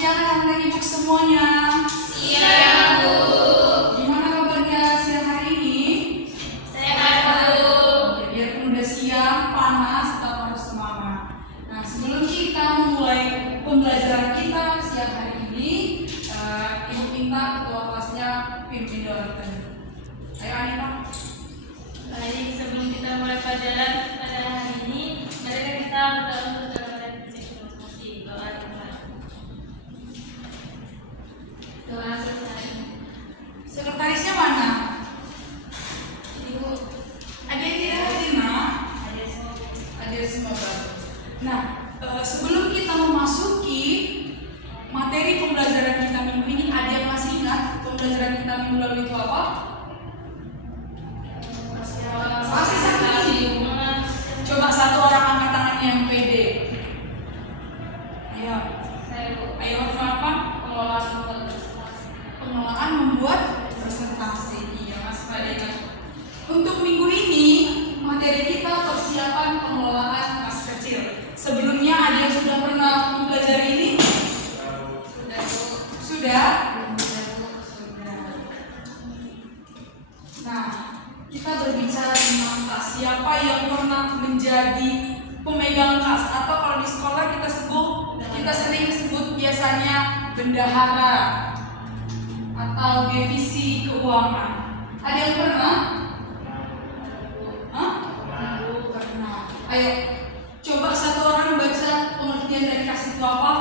siang anak-anak ibu semuanya. Siang, Bu. Gimana kabarnya siang hari ini? Sehat, Bu. Ya, biarpun udah siang, panas, tetap harus semangat. Nah, sebelum kita memulai pembelajaran kita siang hari ini, ibu minta ketua kelasnya pimpin doakan. Ayo Anita. Baik, sebelum kita mulai pelajaran pada hari ini, mari kita berdoa untuk dalam konsentrasi doa Tuhan. Doa selesai. Sekretarisnya mana? Ibu, Adik dia hadir, Nak. ada semua. Hadir semua bagus. Nah, sebelum kita memasuki materi pembelajaran kita minggu ini, ada yang masih ingat pembelajaran kita minggu lalu itu apa? Masih sangat ini. Coba satu orang angkat tangannya yang pede. Ayo, Saya, Bu. ayo apa? Pengelolaan membuat presentasi. Pengelolaan membuat presentasi. Iya, Mas pada ingat. Untuk minggu ini materi kita persiapan pengelolaan kas kecil. Sebelumnya ada yang sudah pernah mempelajari ini? Sudah, Bu. Sudah? Sudah, Bu. Sudah. Nah, kita berbicara tentang kas. Siapa yang pernah menjadi pemegang kas? Atau kalau di sekolah kita sering sebut biasanya bendahara atau divisi keuangan. Ada yang pernah? Hah? Pernah. Ayo, coba satu orang baca pengertian dari kas itu apa?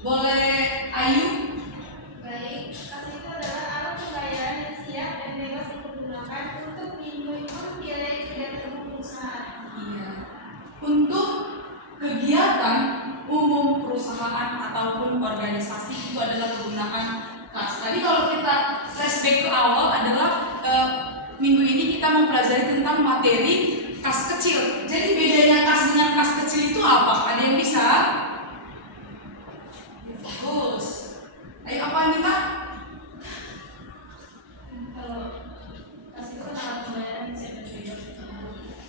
Boleh Ayu? Baik, kas itu adalah alat pembayaran yang siap dan bebas digunakan untuk melindungi biaya tidak terumum perusahaan. Iya. Untuk kegiatan umum perusahaan ataupun organisasi itu adalah penggunaan kas. Tadi kalau kita flashback ke awal adalah minggu ini kita mempelajari tentang materi kas kecil. Jadi bedanya kas dengan kas kecil itu apa? Ada yang bisa? Fokus. Ayo apa Anita? Kalau kas itu kan alat pembayaran yang siap dan bebas.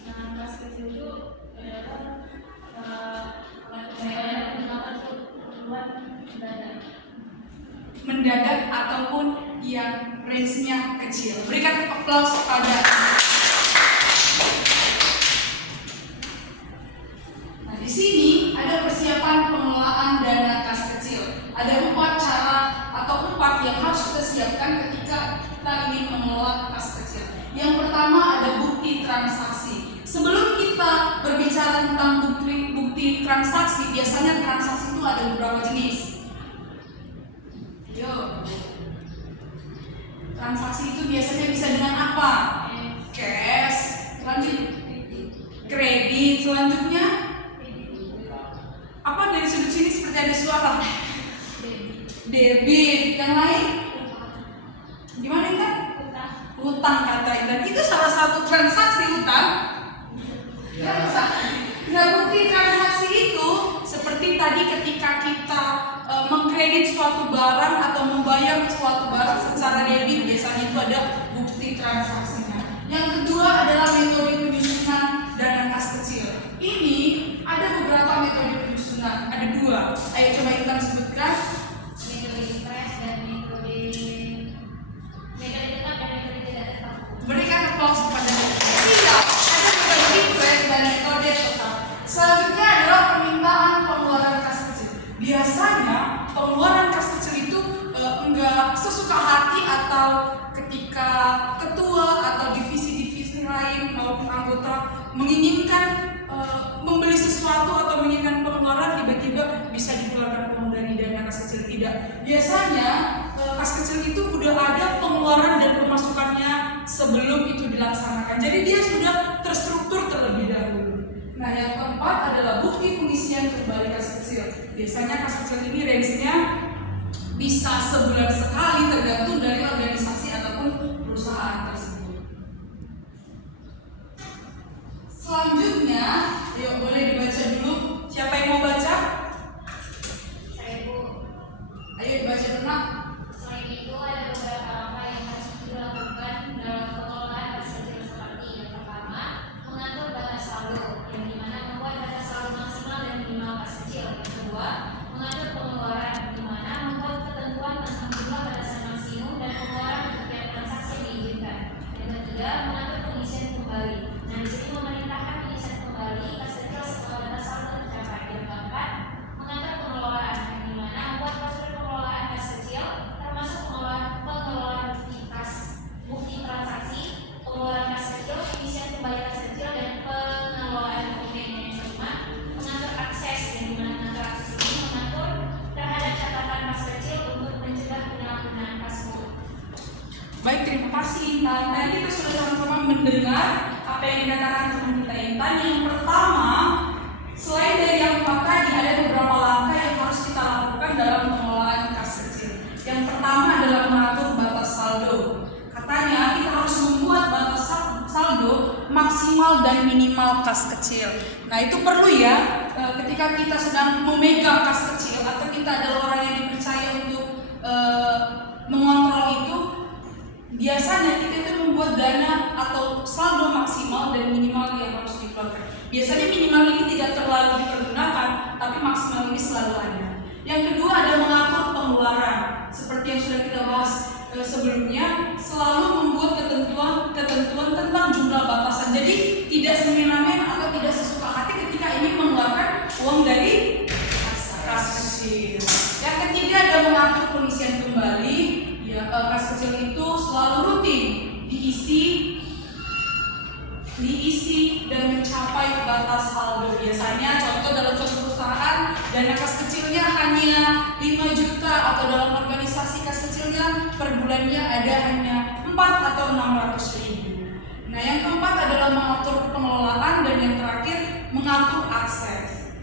Nah, kas kecil itu adalah alat pembayaran yang digunakan untuk keperluan mendadak. Mendadak ataupun yang range-nya kecil. Berikan aplaus kepada. Nah, di sini ada persiapan pengelolaan dana kas kecil. Ada 4 cara atau 4 yang harus kita siapkan ketika kita ingin mengelola kas kecil. Yang pertama ada bukti transaksi. Sebelum kita berbicara tentang bukti transaksi, biasanya transaksi itu ada beberapa jenis. Yo. Transaksi itu biasanya bisa dengan apa? Cash. Lanjut. Kredit. Selanjutnya apa dari sudut sini seperti ada suara? Debit. Yang lain? Gimana kan? Utang kata Intan. Itu salah satu transaksi utang. Transaksi. Nah, bukti transaksi itu seperti tadi ketika kita mengkredit suatu barang atau membayar suatu barang secara debit, biasanya itu ada bukti transaksinya. Yang kedua adalah metode penyusunan dana kas kecil. Ini ada beberapa metode penyusunan, ada 2. Ayo coba Intan sebutkan. Metode impres dan metode tetap dan metode tidak tetap. Berikan aplaus kepada iya, ada metode impres dan metode tetap. Selanjutnya adalah permintaan pengeluaran kas kecil. Biasanya pengeluaran kas kecil itu enggak sesuka hati atau ketika ketua atau divisi-divisi lain maupun anggota menginginkan membeli sesuatu atau menginginkan pengeluaran, tiba-tiba bisa dikeluarkan uang dari dana kas kecil. Tidak. Biasanya kas kecil itu udah ada pengeluaran dan pemasukannya sebelum itu dilaksanakan. Jadi dia sudah terstruktur terlebih dahulu. Nah, yang keempat adalah bukti pengisian kembali kas kecil. Biasanya kas kecil ini range-nya bisa sebulan sekali tergantung dari organisasi ataupun perusahaan tersebut. Selanjutnya, yuk boleh dibaca dulu. Siapa yang mau baca? Saya, Bu. Ayo dibaca dulu. Nak. Selain itu ada beberapa langkah yang harus dilakukan dalam pengelolaan kas kecil seperti yang pertama, mengatur data saldo, yang dimana membuat data saldo maksimal dan minimal kas kecil. Yang kedua, mengatur pengeluaran, di mana tadi kita sudah sama-sama mendengar apa yang dikatakan teman kita Intan. Yang pertama, selain dari yang 4 tadi, ada beberapa langkah yang harus kita lakukan dalam pengelolaan kas kecil. Yang pertama adalah mengatur batas saldo. Katanya kita harus membuat batas saldo maksimal dan minimal kas kecil. Nah, itu perlu ya ketika kita sedang memegang kas kecil atau kita adalah orang yang dipercaya untuk mengontrol itu. Biasanya kita itu membuat dana atau saldo maksimal dan minimal yang harus dikeluarkan. Biasanya minimal ini tidak terlalu dipergunakan, tapi maksimal ini selalu ada. Yang kedua ada mengatur pengeluaran. Seperti yang sudah kita bahas sebelumnya, selalu membuat ketentuan tentang jumlah batasan. Jadi tidak semena-mena atau tidak sesuka hati ketika ingin mengeluarkan uang dari kas kecil. Yang ketiga ada mengatur pengisian kembali. Ya, kas kecil itu selalu rutin diisi dan mencapai batas saldo. Biasanya dalam contoh perusahaan dana kas kecilnya hanya 5 juta atau dalam organisasi kas kecilnya per bulannya ada hanya 4 atau 600 ribu. Nah, yang keempat adalah mengatur pengelolaan dan yang terakhir mengatur akses.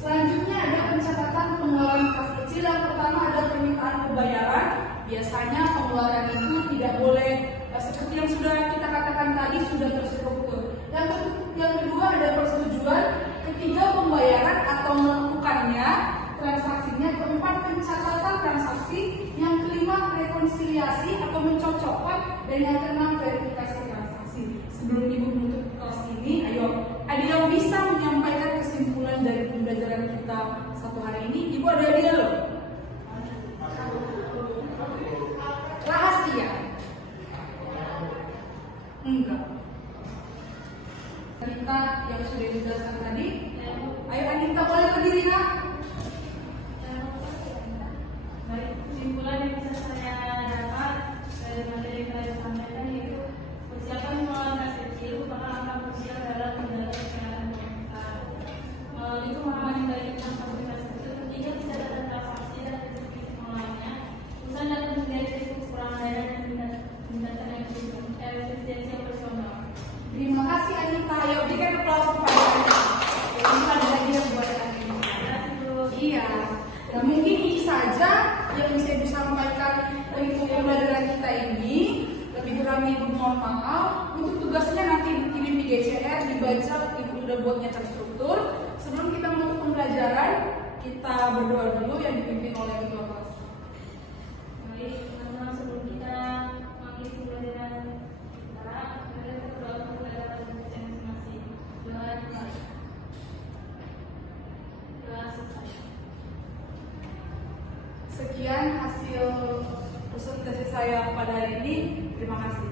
Selanjutnya ada pencatatan pengeluaran kas kecil. Yang pertama ada permintaan pembayaran. Biasanya pengeluaran itu tidak boleh seperti yang sudah kita katakan tadi sudah terstruktur. Yang kedua ada persetujuan. Ketiga pembayaran atau melakukannya transaksinya. Keempat pencatatan transaksi. Yang kelima rekonsiliasi atau mencocokkan. Dan yang keenam verifikasi transaksi. Sebelum Ibu menutup kelas ini, ayo ada yang bisa menyampaikan kesimpulan dari pembelajaran kita satu hari ini? Ibu ada hadiah loh. Rahasia. Enggak. Kita yang sudah dijelaskan tadi. Ayo Anita boleh berdiri nak. Baik, kesimpulan yang bisa saya dapat dari materi yang saya sampaikan yaitu persiapan pengelolaan kas kecil merupakan langkah krusial dalam menjaga kesehatan pemerintah. Melalui pemahaman yang baik tentang komunikasi kecil, ketiga pencatatan transaksi dan eksekusi pengelolaannya, usaha dapat menjadi kekurangan dana dan tindakan efisiensi operasional. Terima kasih Anita. Ayo berikan aplaus kepada Anita. Ini ada lagi yang buat Anita. Iya. Nah, mungkin ini saja yang bisa Ibu sampaikan untuk pembelajaran kita ini. Lebih kurang Ibu mohon maaf. Untuk tugasnya nanti dikirim di GCR, dibaca, Ibu udah buatnya terstruktur. Sebelum kita menutup pembelajaran, kita berdoa dulu yang dipimpin oleh Ketua Kelas. Baik, teman-teman, sebelum kita mengakhiri pembelajaran kita, mari kita berdoa untuk pembelajaran masing-masing. Doa selesai. Sekian hasil presentasi saya pada hari ini. Terima kasih.